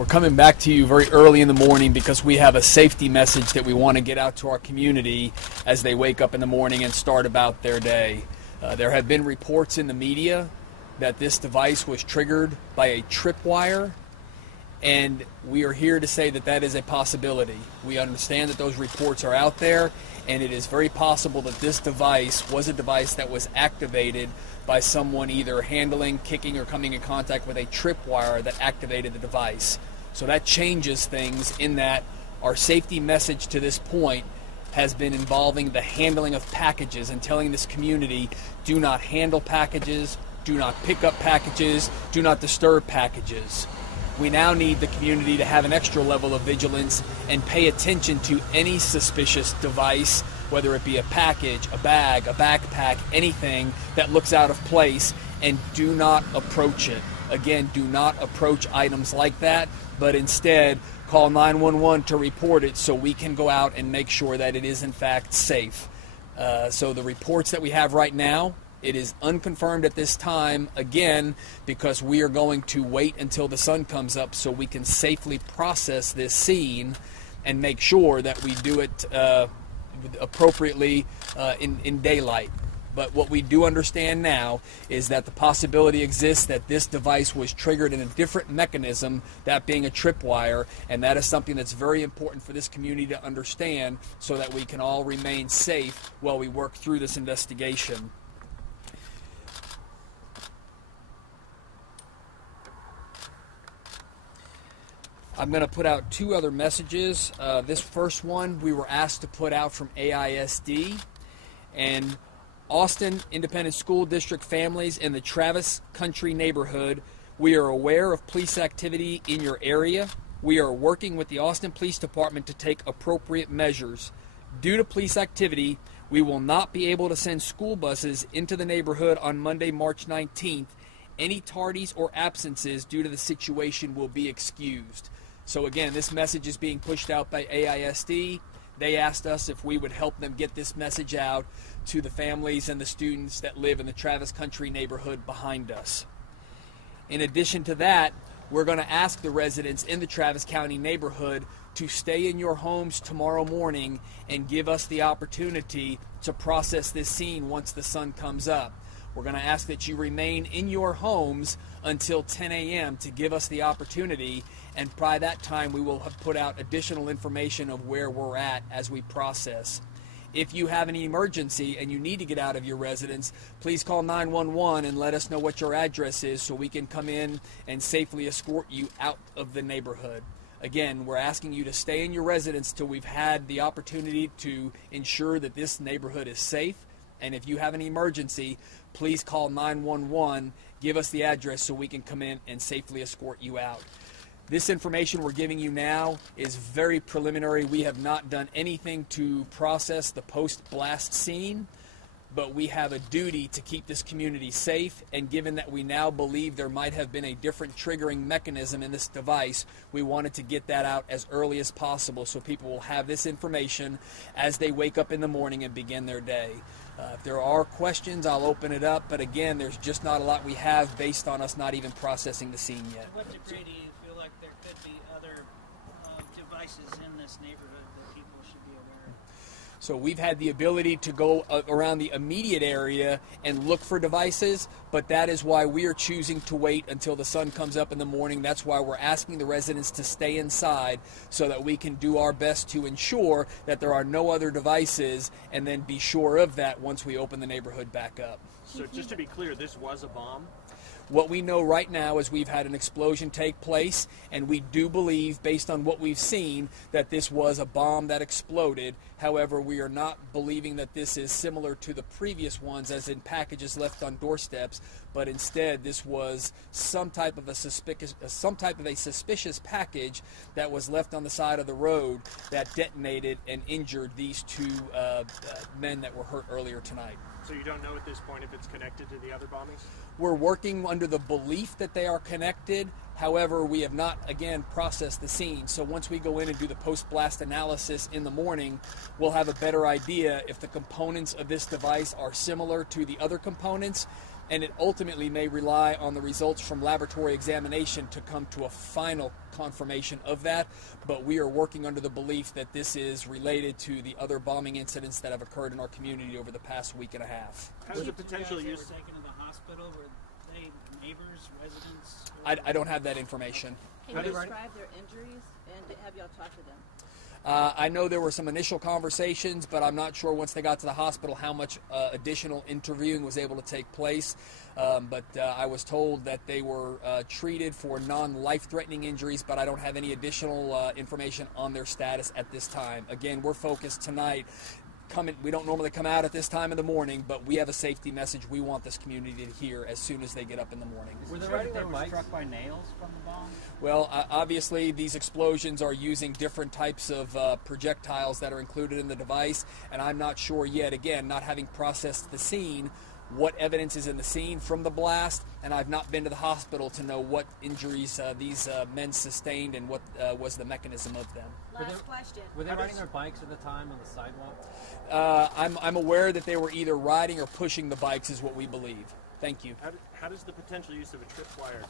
We're coming back to you very early in the morning because we have a safety message that we want to get out to our community as they wake up in the morning and start about their day. There have been reports in the media that this device was triggered by a tripwire, and we are here to say that that is a possibility. We understand that those reports are out there, and it is very possible that this device was a device that was activated by someone either handling, kicking, or coming in contact with a tripwire that activated the device. So that changes things in that our safety message to this point has been involving the handling of packages and telling this community, do not handle packages, do not pick up packages, do not disturb packages. We now need the community to have an extra level of vigilance and pay attention to any suspicious device, whether it be a package, a bag, a backpack, anything that looks out of place, and do not approach it. Again, do not approach items like that, but instead call 911 to report it so we can go out and make sure that it is in fact safe. So the reports that we have right now, it is unconfirmed at this time, again, because we are going to wait until the sun comes up so we can safely process this scene and make sure that we do it appropriately in daylight. But what we do understand now is that the possibility exists that this device was triggered in a different mechanism, that being a tripwire, and that is something that's very important for this community to understand so that we can all remain safe while we work through this investigation. I'm going to put out two other messages. This first one we were asked to put out from AISD, and Austin Independent School District families in the Travis Country neighborhood. We are aware of police activity in your area. We are working with the Austin Police Department to take appropriate measures. Due to police activity, we will not be able to send school buses into the neighborhood on Monday, March 19th. Any tardies or absences due to the situation will be excused. So again, this message is being pushed out by AISD. They asked us if we would help them get this message out to the families and the students that live in the Travis Country neighborhood behind us. In addition to that, we're going to ask the residents in the Travis County neighborhood to stay in your homes tomorrow morning and give us the opportunity to process this scene once the sun comes up. We're going to ask that you remain in your homes until 10 a.m. to give us the opportunity, and by that time we will have put out additional information of where we're at as we process. If you have any emergency and you need to get out of your residence, please call 911 and let us know what your address is so we can come in and safely escort you out of the neighborhood. Again, we're asking you to stay in your residence till we've had the opportunity to ensure that this neighborhood is safe. And if you have an emergency, please call 911, give us the address so we can come in and safely escort you out. This information we're giving you now is very preliminary. We have not done anything to process the post-blast scene, but we have a duty to keep this community safe, and given that we now believe there might have been a different triggering mechanism in this device, we wanted to get that out as early as possible so people will have this information as they wake up in the morning and begin their day. If there are questions, I'll open it up, but again, there's just not a lot we have based on us not even processing the scene yet. To what degree do you feel like there could be other devices in this neighborhood that people should be aware of? So we've had the ability to go around the immediate area and look for devices, but that is why we are choosing to wait until the sun comes up in the morning. That's why we're asking the residents to stay inside so that we can do our best to ensure that there are no other devices, and then be sure of that once we open the neighborhood back up. So just to be clear, this was a bomb? What we know right now is we've had an explosion take place, and we do believe, based on what we've seen, that this was a bomb that exploded. However, we are not believing that this is similar to the previous ones, as in packages left on doorsteps, but instead this was some type of a suspicious package that was left on the side of the road that detonated and injured these two men that were hurt earlier tonight. So you don't know at this point if it's connected to the other bombings? We're working under the belief that they are connected. However, we have not, again, processed the scene. So once we go in and do the post-blast analysis in the morning, we'll have a better idea if the components of this device are similar to the other components. and it ultimately may rely on the results from laboratory examination to come to a final confirmation of that. But we are working under the belief that this is related to the other bombing incidents that have occurred in our community over the past week and a half. How's the potential Were use? taken to the hospital? Were they neighbors, residents? I don't have that information. Can How you do- describe their injuries and have y'all talked to them? I know there were some initial conversations, but I'm not sure once they got to the hospital how much additional interviewing was able to take place. But I was told that they were treated for non-life-threatening injuries, but I don't have any additional information on their status at this time. Again, we're focused tonight. We don't normally come out at this time of the morning, but we have a safety message we want this community to hear as soon as they get up in the morning. Were they riding their bikes? Struck by nails from the bomb? Well, obviously these explosions are using different types of projectiles that are included in the device, and I'm not sure yet, again, not having processed the scene, what evidence is in the scene from the blast, and I've not been to the hospital to know what injuries these men sustained and what was the mechanism of them. Last question. Were they riding their bikes at the time on the sidewalk? I'm aware that they were either riding or pushing the bikes is what we believe. Thank you. How does the potential use of a tripwire